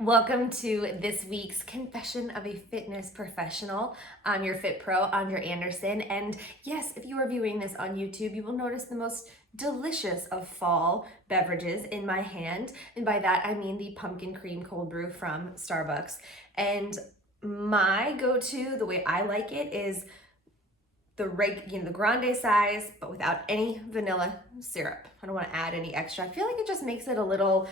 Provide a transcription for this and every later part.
Welcome to this week's Confession of a Fitness Professional. I'm your Fit Pro, Andrea Anderson. And yes, if you are viewing this on YouTube, you will notice the most delicious of fall beverages in my hand. And by that, I mean the pumpkin cream cold brew from Starbucks. And my go-to, the way I like it, is the grande size, but without any vanilla syrup. I don't want to add any extra. I feel like it just makes it a little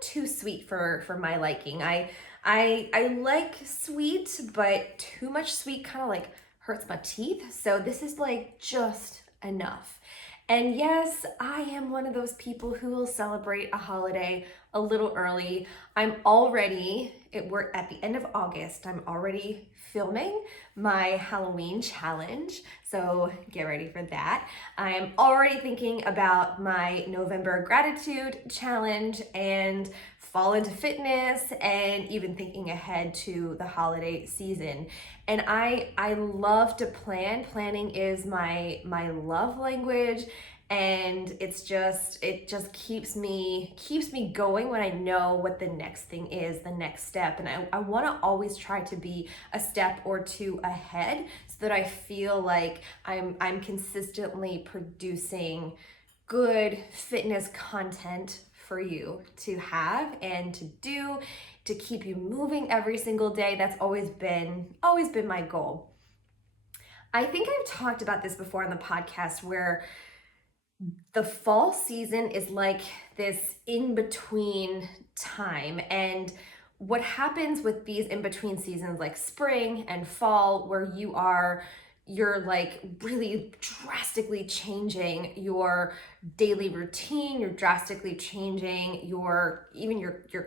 too sweet for my liking. I like sweet, but too much sweet kind of like hurts my teeth. So this is like just enough. And yes, I am one of those people who will celebrate a holiday a little early. We're at the end of August. I'm already filming my Halloween challenge, so get ready for that. I am already thinking about my November gratitude challenge and fall into fitness, and even thinking ahead to the holiday season. And I love to plan. Planning is my love language, and it just keeps me going when I know what the next thing is, the next step. And I want to always try to be a step or two ahead, so that I feel like I'm consistently producing good fitness content for you to have and to do, to keep you moving every single day. That's always been my goal. I think I've talked about this before on the podcast, where the fall season is like this in-between time. And what happens with these in-between seasons, like spring and fall, where you're like really drastically changing your daily routine, you're drastically changing your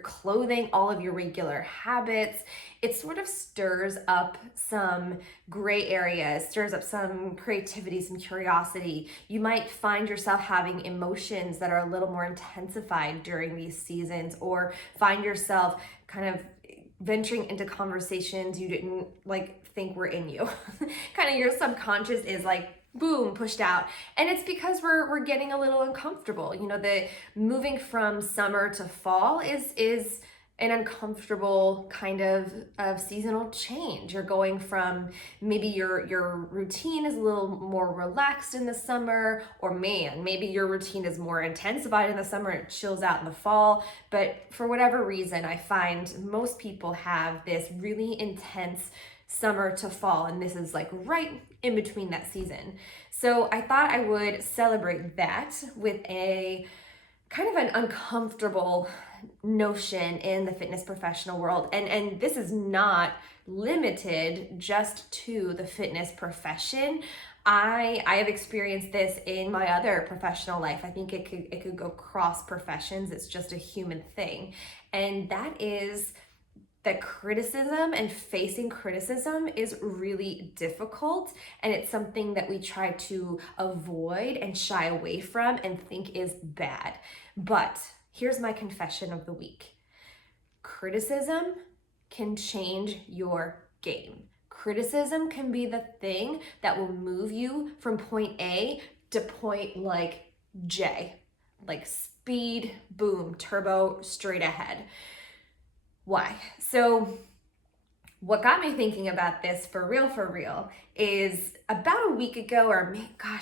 clothing, all of your regular habits. It sort of stirs up some gray areas, stirs up some creativity, some curiosity. You might find yourself having emotions that are a little more intensified during these seasons, or find yourself kind of venturing into conversations you didn't think were in you. Kind of your subconscious is like boom, pushed out. And it's because we're getting a little uncomfortable. The moving from summer to fall is an uncomfortable kind of seasonal change. You're going from, maybe your routine is a little more relaxed in the summer, or maybe your routine is more intensified in the summer and it chills out in the fall. But for whatever reason, I find most people have this really intense summer to fall, and this is like right in between that season. So I thought I would celebrate that with a kind of an uncomfortable notion in the fitness professional world. And this is not limited just to the fitness profession. I have experienced this in my other professional life. I think it could go cross professions. It's just a human thing. And that is that criticism and facing criticism is really difficult, and it's something that we try to avoid and shy away from and think is bad. But here's my confession of the week. Criticism can change your game. Criticism can be the thing that will move you from point A to point like J, like speed, boom, turbo, straight ahead. Why? So what got me thinking about this for real is about a week ago, or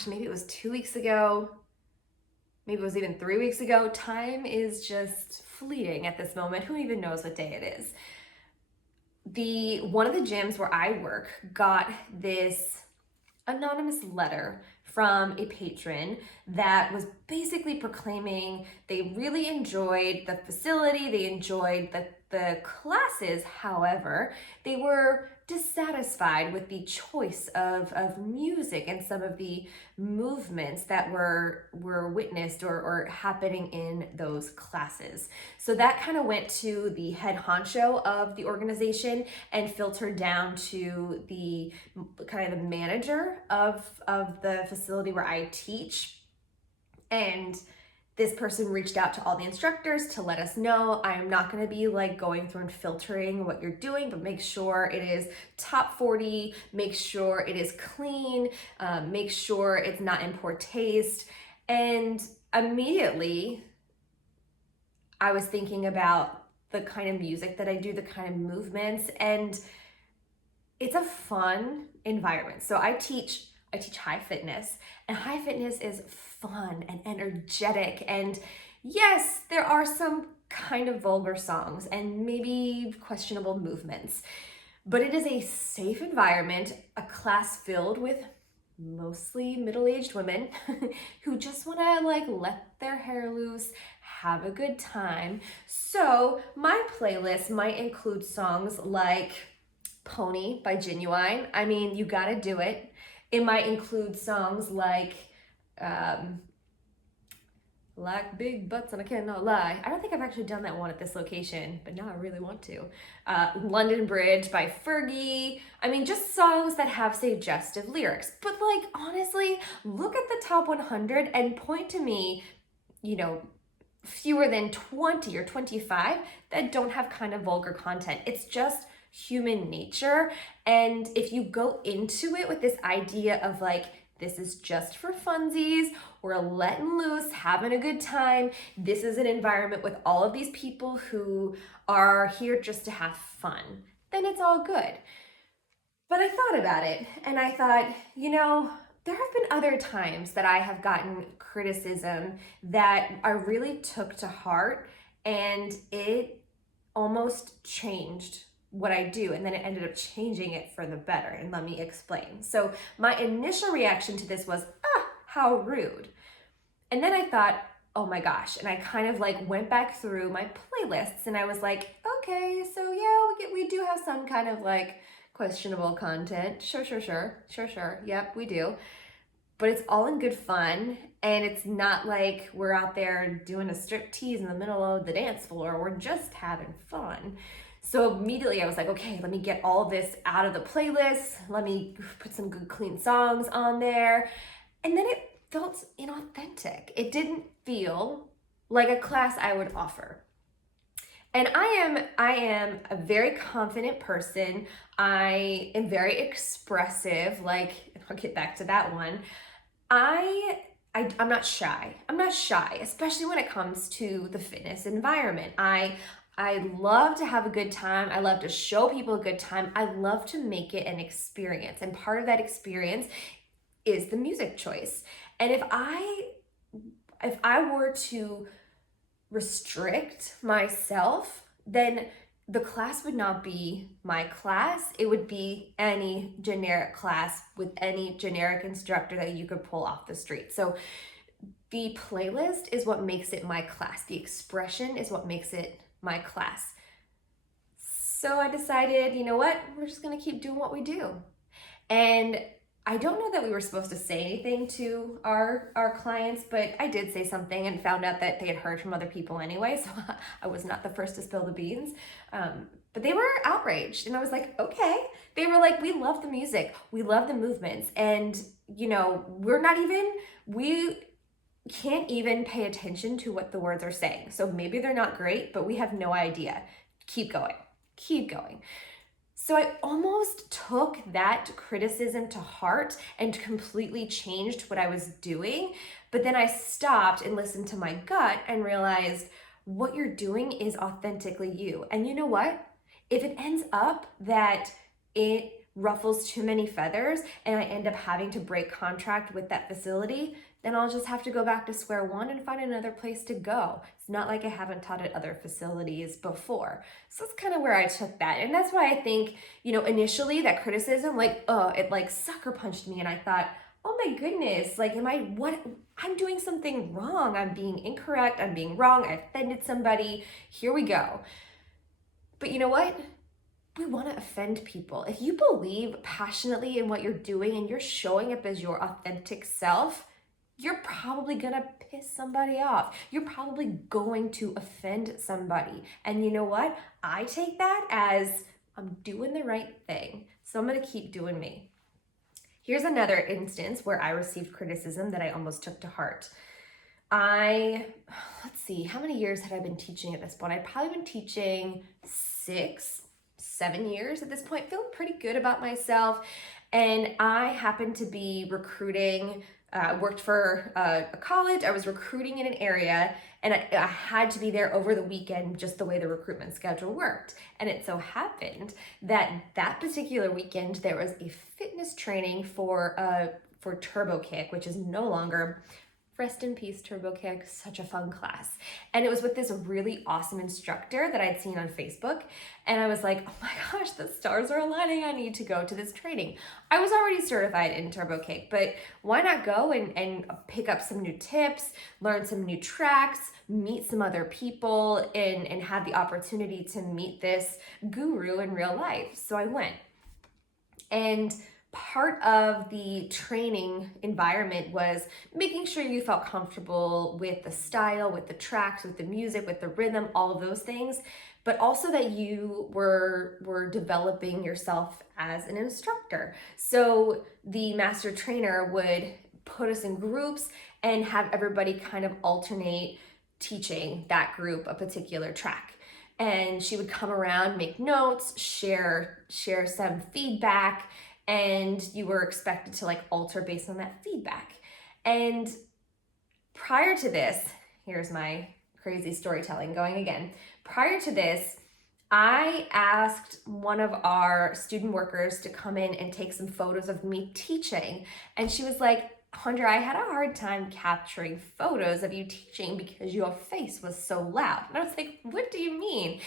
maybe it was 2 weeks ago, maybe it was even 3 weeks ago. Time is just fleeting at this moment. Who even knows what day it is? One of the gyms where I work got this anonymous letter from a patron that was basically proclaiming they really enjoyed the facility, they enjoyed the classes. However, they were dissatisfied with the choice of music and some of the movements that were witnessed or happening in those classes. So that kind of went to the head honcho of the organization and filtered down to the kind of the manager of the facility where I teach. And this person reached out to all the instructors to let us know, I am not going to be like going through and filtering what you're doing, but make sure it is top 40, make sure it is clean, make sure it's not in poor taste. And immediately I was thinking about the kind of music that I do, the kind of movements, and it's a fun environment. So I teach high fitness, and high fitness is fun and energetic. And yes, there are some kind of vulgar songs and maybe questionable movements, but it is a safe environment, a class filled with mostly middle-aged women who just want to like let their hair loose, have a good time. So my playlist might include songs like Pony by Genuine. I mean, you gotta do it. It might include songs like Big Butts and I Cannot Lie. I don't think I've actually done that one at this location, but now I really want to. London Bridge by Fergie. I mean, just songs that have suggestive lyrics. But like, honestly, look at the top 100 and point to me, fewer than 20 or 25 that don't have kind of vulgar content. It's just human nature. And if you go into it with this idea of like, this is just for funsies, we're letting loose, having a good time, this is an environment with all of these people who are here just to have fun, then it's all good. But I thought about it and I thought, there have been other times that I have gotten criticism that I really took to heart, and it almost changed what I do, and then it ended up changing it for the better. And let me explain. So my initial reaction to this was, how rude. And then I thought, oh my gosh. And I kind of like went back through my playlists and I was like, okay, so yeah, we do have some kind of like questionable content. Sure. Yep, we do. But it's all in good fun. And it's not like we're out there doing a strip tease in the middle of the dance floor. We're just having fun. So immediately I was like, okay, let me get all this out of the playlist. Let me put some good clean songs on there. And then it felt inauthentic. It didn't feel like a class I would offer. And I am a very confident person. I am very expressive. Like, I'll get back to that one. I'm not shy. I'm not shy, especially when it comes to the fitness environment. I love to have a good time. I love to show people a good time. I love to make it an experience. And part of that experience is the music choice. And if I were to restrict myself, then the class would not be my class. It would be any generic class with any generic instructor that you could pull off the street. So the playlist is what makes it my class. The expression is what makes it my class. So I decided, you know what? We're just gonna keep doing what we do. And I don't know that we were supposed to say anything to our clients, but I did say something and found out that they had heard from other people anyway, so I was not the first to spill the beans. But they were outraged, and I was like, okay. They were like, we love the music, we love the movements, and we can't even pay attention to what the words are saying. So maybe they're not great, but we have no idea. Keep going. So I almost took that criticism to heart and completely changed what I was doing. But then I stopped and listened to my gut and realized what you're doing is authentically you. And you know what? If it ends up that it ruffles too many feathers and I end up having to break contract with that facility, then I'll just have to go back to square one and find another place to go. It's not like I haven't taught at other facilities before. So that's kind of where I took that. And that's why I think, initially that criticism, it sucker punched me. And I thought, oh my goodness, I'm doing something wrong. I'm being incorrect. I'm being wrong. I offended somebody. Here we go. But you know what? We want to offend people. If you believe passionately in what you're doing and you're showing up as your authentic self, you're probably gonna piss somebody off. You're probably going to offend somebody. And you know what? I take that as I'm doing the right thing. So I'm gonna keep doing me. Here's another instance where I received criticism that I almost took to heart. Let's see, how many years had I been teaching at this point? I'd probably been teaching 6-7 years at this point, feeling pretty good about myself. And I happened to be recruiting, worked for a college. I was recruiting in an area, And I had to be there over the weekend, just the way the recruitment schedule worked. And it so happened that that particular weekend, there was a fitness training for Turbo Kick, which is no longer. Rest in peace, Turbo Kick, such a fun class. And it was with this really awesome instructor that I'd seen on Facebook. And I was like, oh my gosh, the stars are aligning. I need to go to this training. I was already certified in Turbo Kick, but why not go and pick up some new tips, learn some new tracks, meet some other people, and have the opportunity to meet this guru in real life. So I went. And part of the training environment was making sure you felt comfortable with the style, with the tracks, with the music, with the rhythm, all of those things, but also that you were developing yourself as an instructor. So the master trainer would put us in groups and have everybody kind of alternate teaching that group a particular track. And she would come around, make notes, share some feedback, and you were expected to like alter based on that feedback. And prior to this, here's my crazy storytelling going again. Prior to this, I asked one of our student workers to come in and take some photos of me teaching. And she was like, Andrea, I had a hard time capturing photos of you teaching because your face was so loud. And I was like, what do you mean?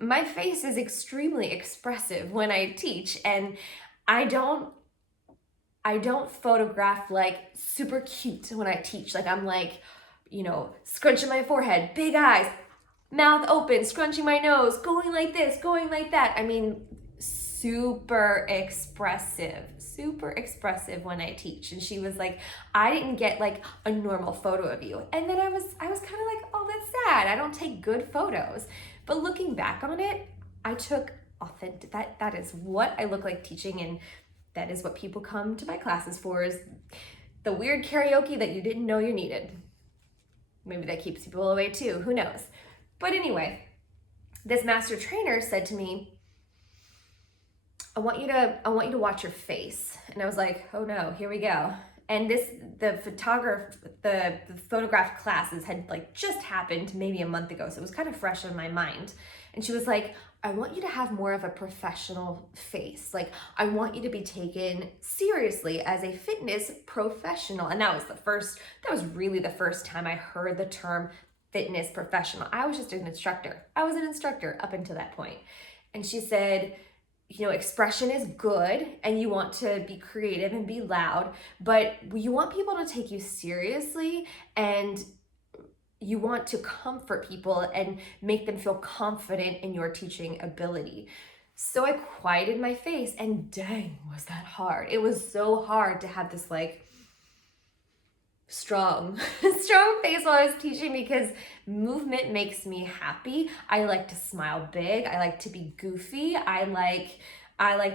My face is extremely expressive when I teach, and I don't photograph like super cute when I teach. Like I'm like, scrunching my forehead, big eyes, mouth open, scrunching my nose, going like this, going like that. I mean, super expressive when I teach. And she was like, I didn't get like a normal photo of you. And then I was kind of like, oh, that's sad. I don't take good photos. But looking back on it, I took authentic, that is what I look like teaching, and that is what people come to my classes for, is the weird karaoke that you didn't know you needed. Maybe that keeps people away too, who knows? But anyway, this master trainer said to me, I want you to watch your face. And I was like, oh no, here we go. And the photograph classes had like just happened maybe a month ago, so it was kind of fresh in my mind. And she was like, I want you to have more of a professional face. Like, I want you to be taken seriously as a fitness professional. And that was really the first time I heard the term fitness professional. I was just an instructor. I was an instructor up until that point. And she said, expression is good and you want to be creative and be loud, but you want people to take you seriously, and you want to comfort people and make them feel confident in your teaching ability. So I quieted my face, and dang, was that hard. It was so hard to have this like strong face while I was teaching, because movement makes me happy. I like to smile big. I like to be goofy. I like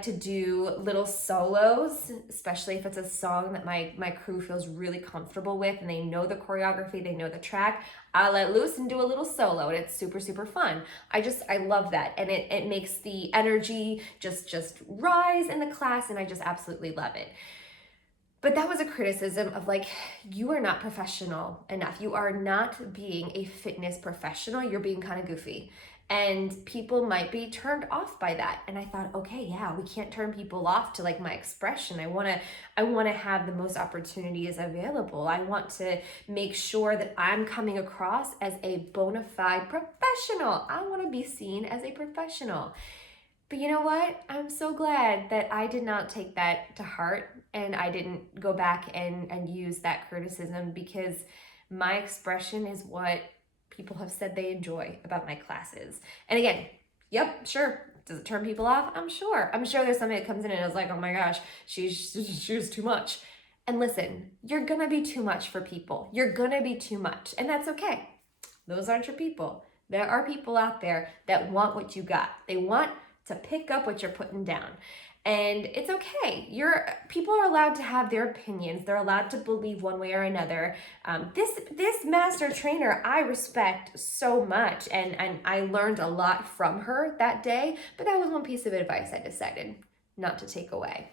to do little solos, especially if it's a song that my crew feels really comfortable with and they know the choreography, they know the track. I'll let loose and do a little solo, and it's super, super fun. I love that. And it makes the energy just rise in the class, and I just absolutely love it. But that was a criticism of like, you are not professional enough. You are not being a fitness professional. You're being kind of goofy. And people might be turned off by that. And I thought, okay, yeah, we can't turn people off to like my expression. I want to have the most opportunities available. I want to make sure that I'm coming across as a bona fide professional. I want to be seen as a professional. But you know what? I'm so glad that I did not take that to heart, and I didn't go back and use that criticism, because my expression is what people have said they enjoy about my classes. And again, yep, sure. Does it turn people off? I'm sure there's somebody that comes in and is like, oh my gosh, she's too much. And listen, you're gonna be too much for people. You're gonna be too much, and that's okay. Those aren't your people. There are people out there that want what you got. They want to pick up what you're putting down. And it's okay. People are allowed to have their opinions. They're allowed to believe one way or another. This master trainer I respect so much, and I learned a lot from her that day. But that was one piece of advice I decided not to take away.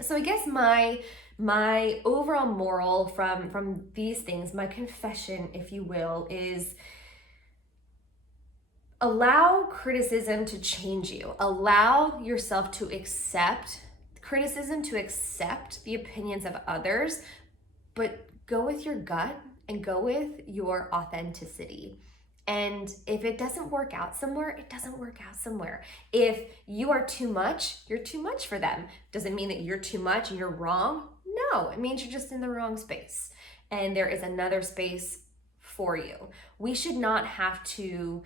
So I guess my overall moral from these things, my confession, if you will, is allow criticism to change you. Allow yourself to accept criticism, to accept the opinions of others, but go with your gut and go with your authenticity. And if it doesn't work out somewhere, it doesn't work out somewhere. If you are too much, you're too much for them. Does it mean that you're too much and you're wrong? No, it means you're just in the wrong space. And there is another space for you. We should not have to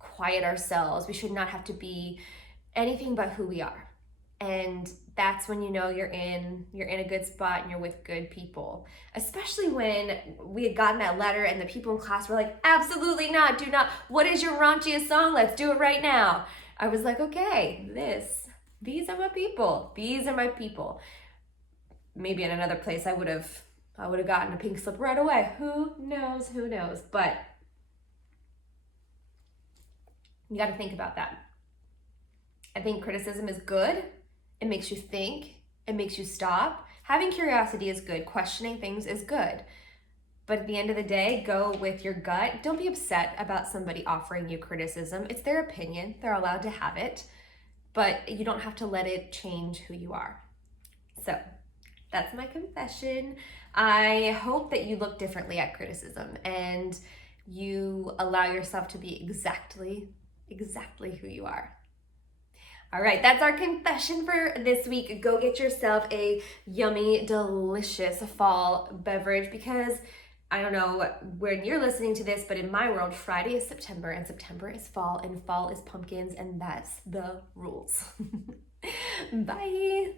quiet ourselves. We should not have to be anything but who we are. And that's when you know you're in a good spot and you're with good people. Especially when we had gotten that letter and the people in class were like, absolutely not, do not. What is your raunchiest song? Let's do it right now. I was like, okay, these are my people. These are my people. Maybe in another place I would have gotten a pink slip right away. Who knows? But you got to think about that. I think criticism is good. It makes you think. It makes you stop. Having curiosity is good. Questioning things is good. But at the end of the day, go with your gut. Don't be upset about somebody offering you criticism. It's their opinion. They're allowed to have it. But you don't have to let it change who you are. So that's my confession. I hope that you look differently at criticism and you allow yourself to be exactly who you are. All right, that's our confession for this week. Go get yourself a yummy, delicious fall beverage because I don't know when you're listening to this, but in my world, Friday is September and September is fall and fall is pumpkins and that's the rules. Bye.